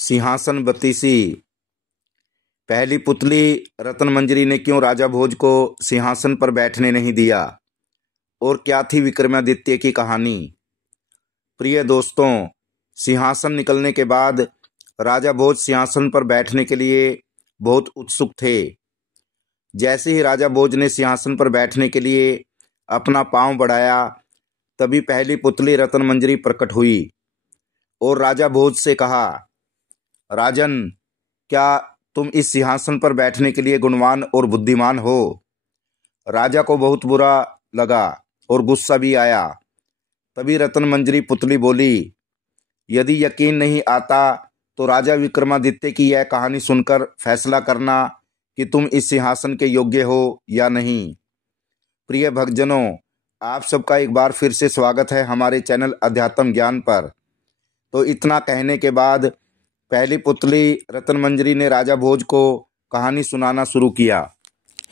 सिंहासन बत्तीसी। पहली पुतली रत्नमंजरी ने क्यों राजा भोज को सिंहासन पर बैठने नहीं दिया, और क्या थी विक्रमादित्य की कहानी। प्रिय दोस्तों, सिंहासन निकलने के बाद राजा भोज सिंहासन पर बैठने के लिए बहुत उत्सुक थे। जैसे ही राजा भोज ने सिंहासन पर बैठने के लिए अपना पांव बढ़ाया, तभी पहली पुतली रत्नमंजरी प्रकट हुई और राजा भोज से कहा, राजन, क्या तुम इस सिंहासन पर बैठने के लिए गुणवान और बुद्धिमान हो। राजा को बहुत बुरा लगा और गुस्सा भी आया। तभी रत्नमंजरी पुतली बोली, यदि यकीन नहीं आता तो राजा विक्रमादित्य की यह कहानी सुनकर फैसला करना कि तुम इस सिंहासन के योग्य हो या नहीं। प्रिय भक्तजनों, आप सबका एक बार फिर से स्वागत है हमारे चैनल अध्यात्म ज्ञान पर। तो इतना कहने के बाद पहली पुतली रत्नमंजरी ने राजा भोज को कहानी सुनाना शुरू किया।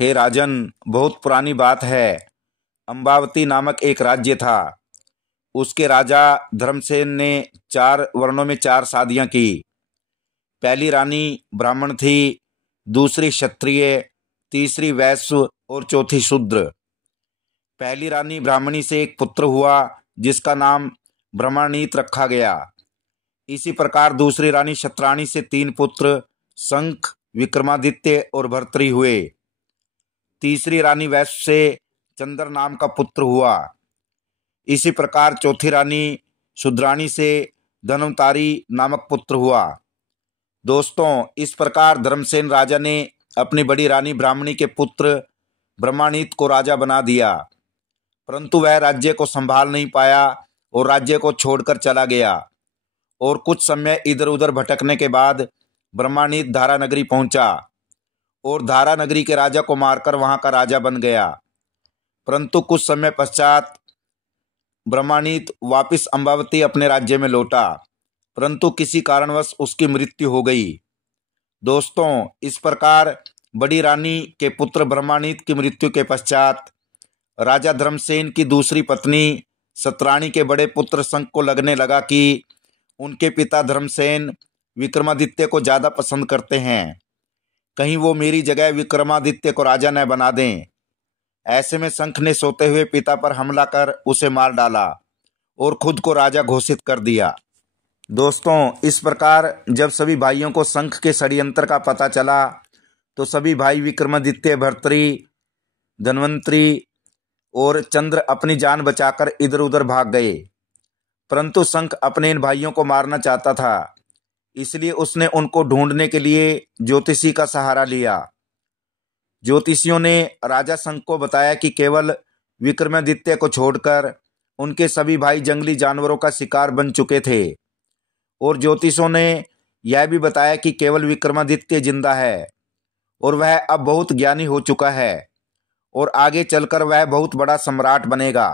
हे राजन, बहुत पुरानी बात है। अम्बावती नामक एक राज्य था। उसके राजा धर्मसेन ने 4 वर्णों में 4 शादियां की। पहली रानी ब्राह्मण थी, दूसरी क्षत्रिय, तीसरी वैश्य और चौथी शूद्र। पहली रानी ब्राह्मणी से एक पुत्र हुआ जिसका नाम ब्रह्मानीत रखा गया। इसी प्रकार दूसरी रानी क्षत्राणी से 3 पुत्र शंख, विक्रमादित्य और भर्तृहरि हुए। तीसरी रानी वैश्य से चंद्र नाम का पुत्र हुआ। इसी प्रकार चौथी रानी शूद्राणी से धन्वंतरी नामक पुत्र हुआ। दोस्तों, इस प्रकार धर्मसेन राजा ने अपनी बड़ी रानी ब्राह्मणी के पुत्र ब्रह्मानीत को राजा बना दिया, परंतु वह राज्य को संभाल नहीं पाया और राज्य को छोड़कर चला गया। और कुछ समय इधर उधर भटकने के बाद ब्रह्मानीत धारा नगरी पहुंचा और धारा नगरी के राजा को मारकर वहां का राजा बन गया। परंतु कुछ समय पश्चात ब्रह्मानीत वापिस अम्बावती अपने राज्य में लौटा, परंतु किसी कारणवश उसकी मृत्यु हो गई। दोस्तों, इस प्रकार बड़ी रानी के पुत्र ब्रह्मानीत की मृत्यु के पश्चात राजा धर्मसेन की दूसरी पत्नी क्षत्राणी के बड़े पुत्र शंख को लगने लगा कि उनके पिता धर्मसेन विक्रमादित्य को ज़्यादा पसंद करते हैं, कहीं वो मेरी जगह विक्रमादित्य को राजा न बना दें। ऐसे में शंख ने सोते हुए पिता पर हमला कर उसे मार डाला और खुद को राजा घोषित कर दिया। दोस्तों, इस प्रकार जब सभी भाइयों को शंख के षड्यंत्र का पता चला तो सभी भाई विक्रमादित्य, भर्तृहरि, धन्वंतरी और चंद्र अपनी जान बचाकर इधर उधर भाग गए। परंतु शंख अपने इन भाइयों को मारना चाहता था, इसलिए उसने उनको ढूंढने के लिए ज्योतिषी का सहारा लिया। ज्योतिषियों ने राजा शंख को बताया कि केवल विक्रमादित्य को छोड़कर उनके सभी भाई जंगली जानवरों का शिकार बन चुके थे। और ज्योतिषों ने यह भी बताया कि केवल विक्रमादित्य जिंदा है और वह अब बहुत ज्ञानी हो चुका है और आगे चलकर वह बहुत बड़ा सम्राट बनेगा।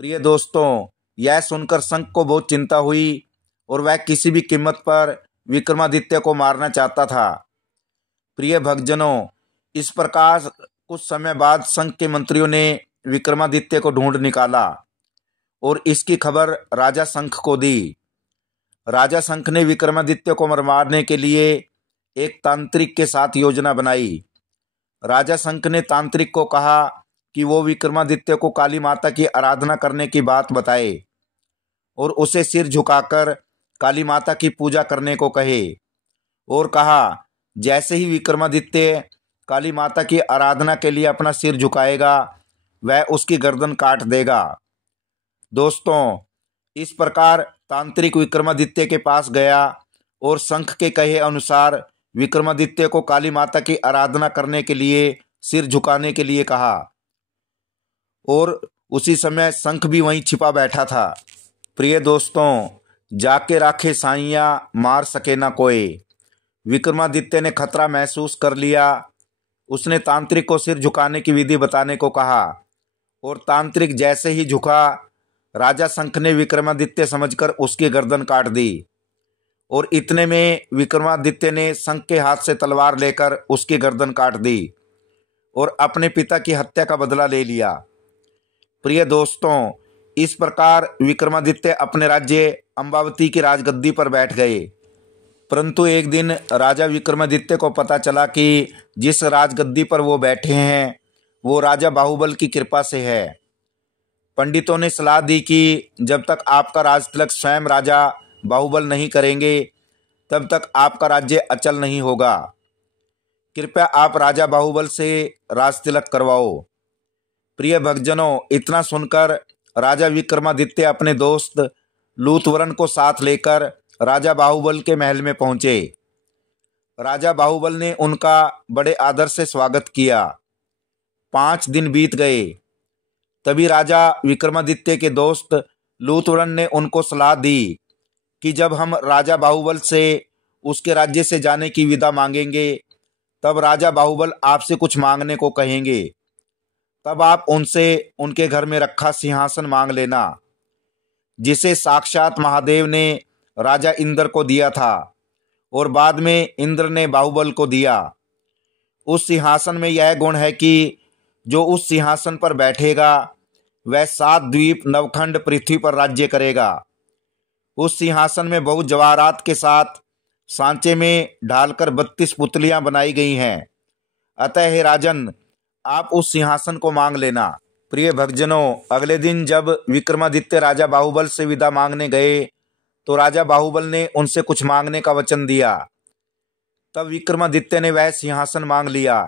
प्रिय दोस्तों, यह सुनकर शंख को बहुत चिंता हुई और वह किसी भी कीमत पर विक्रमादित्य को मारना चाहता था। प्रिय भक्तजनों, इस प्रकार कुछ समय बाद शंख के मंत्रियों ने विक्रमादित्य को ढूंढ निकाला और इसकी खबर राजा शंख को दी। राजा शंख ने विक्रमादित्य को मारने के लिए एक तांत्रिक के साथ योजना बनाई। राजा शंख ने तांत्रिक को कहा कि वो विक्रमादित्य को काली माता की आराधना करने की बात बताए और उसे सिर झुकाकर काली माता की पूजा करने को कहे, और कहा जैसे ही विक्रमादित्य काली माता की आराधना के लिए अपना सिर झुकाएगा वह उसकी गर्दन काट देगा। दोस्तों, इस प्रकार तांत्रिक विक्रमादित्य के पास गया और शंख के कहे अनुसार विक्रमादित्य को काली माता की आराधना करने के लिए सिर झुकाने के लिए कहा, और उसी समय शंख भी वहीं छिपा बैठा था। प्रिय दोस्तों, जाके राखे साइया मार सके ना कोई। विक्रमादित्य ने खतरा महसूस कर लिया। उसने तांत्रिक को सिर झुकाने की विधि बताने को कहा और तांत्रिक जैसे ही झुका, राजा शंख ने विक्रमादित्य समझकर उसकी गर्दन काट दी। और इतने में विक्रमादित्य ने शंख के हाथ से तलवार लेकर उसकी गर्दन काट दी और अपने पिता की हत्या का बदला ले लिया। प्रिय दोस्तों, इस प्रकार विक्रमादित्य अपने राज्य अम्बावती की राजगद्दी पर बैठ गए परंतु एक दिन राजा विक्रमादित्य को पता चला कि जिस राजगद्दी पर वो बैठे हैं वो राजा बाहुबल की कृपा से है। पंडितों ने सलाह दी कि जब तक आपका राज तिलक स्वयं राजा बाहुबल नहीं करेंगे तब तक आपका राज्य अचल नहीं होगा। कृपया आप राजा बाहुबल से राज तिलक करवाओ। प्रिय भक्तजनों, इतना सुनकर राजा विक्रमादित्य अपने दोस्त लूथवरण को साथ लेकर राजा बाहुबल के महल में पहुंचे। राजा बाहुबल ने उनका बड़े आदर से स्वागत किया। 5 दिन बीत गए। तभी राजा विक्रमादित्य के दोस्त लूथवरण ने उनको सलाह दी कि जब हम राजा बाहुबल से उसके राज्य से जाने की विदा मांगेंगे तब राजा बाहुबल आपसे कुछ मांगने को कहेंगे। तब आप उनसे उनके घर में रखा सिंहासन मांग लेना, जिसे साक्षात महादेव ने राजा इंद्र को दिया था और बाद में इंद्र ने बाहुबल को दिया। उस सिंहासन में यह गुण है कि जो उस सिंहासन पर बैठेगा वह 7 द्वीप नवखंड पृथ्वी पर राज्य करेगा। उस सिंहासन में बहुत जवाहरात के साथ सांचे में ढालकर 32 पुतलियां बनाई गई हैं। अतः हे राजन, आप उस सिंहासन को मांग लेना। प्रिय भक्तजनों, अगले दिन जब विक्रमादित्य राजा बाहुबल से विदा मांगने गए तो राजा बाहुबल ने उनसे कुछ मांगने का वचन दिया। तब विक्रमादित्य ने वह सिंहासन मांग लिया।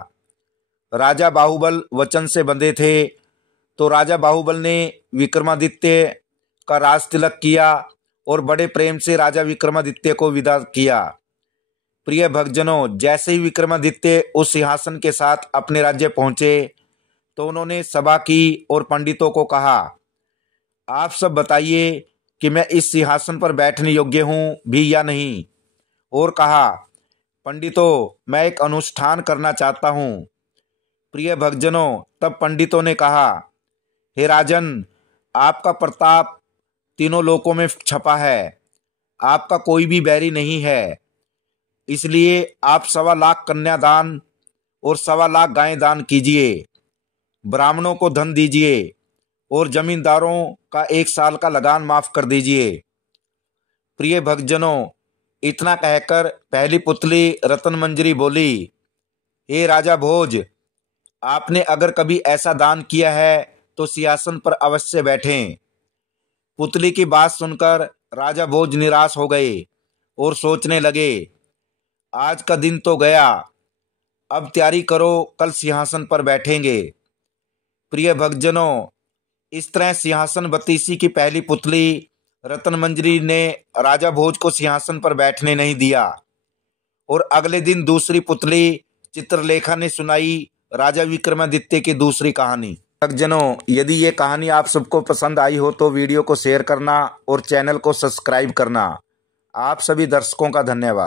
राजा बाहुबल वचन से बंधे थे तो राजा बाहुबल ने विक्रमादित्य का राज तिलक किया और बड़े प्रेम से राजा विक्रमादित्य को विदा किया। प्रिय भक्तजनों, जैसे ही विक्रमादित्य उस सिंहासन के साथ अपने राज्य पहुंचे तो उन्होंने सभा की और पंडितों को कहा, आप सब बताइए कि मैं इस सिंहासन पर बैठने योग्य हूँ भी या नहीं। और कहा, पंडितों, मैं एक अनुष्ठान करना चाहता हूँ। प्रिय भक्तजनों, तब पंडितों ने कहा, हे राजन, आपका प्रताप तीनों लोकों में छपा है, आपका कोई भी बैरी नहीं है, इसलिए आप 1.25 लाख कन्यादान और 1.25 लाख गायें दान कीजिए, ब्राह्मणों को धन दीजिए और जमींदारों का 1 साल का लगान माफ कर दीजिए। प्रिय भक्तजनों, इतना कहकर पहली पुतली रत्न मंजरी बोली, हे राजा भोज, आपने अगर कभी ऐसा दान किया है तो सिंहासन पर अवश्य बैठें। पुतली की बात सुनकर राजा भोज निराश हो गए और सोचने लगे, आज का दिन तो गया, अब तैयारी करो, कल सिंहासन पर बैठेंगे। प्रिय भक्तजनों, इस तरह सिंहासन बत्तीसी की पहली पुतली रत्न मंजरी ने राजा भोज को सिंहासन पर बैठने नहीं दिया और अगले दिन दूसरी पुतली चित्रलेखा ने सुनाई राजा विक्रमादित्य की दूसरी कहानी। भक्तजनों, यदि ये कहानी आप सबको पसंद आई हो तो वीडियो को शेयर करना और चैनल को सब्सक्राइब करना। आप सभी दर्शकों का धन्यवाद।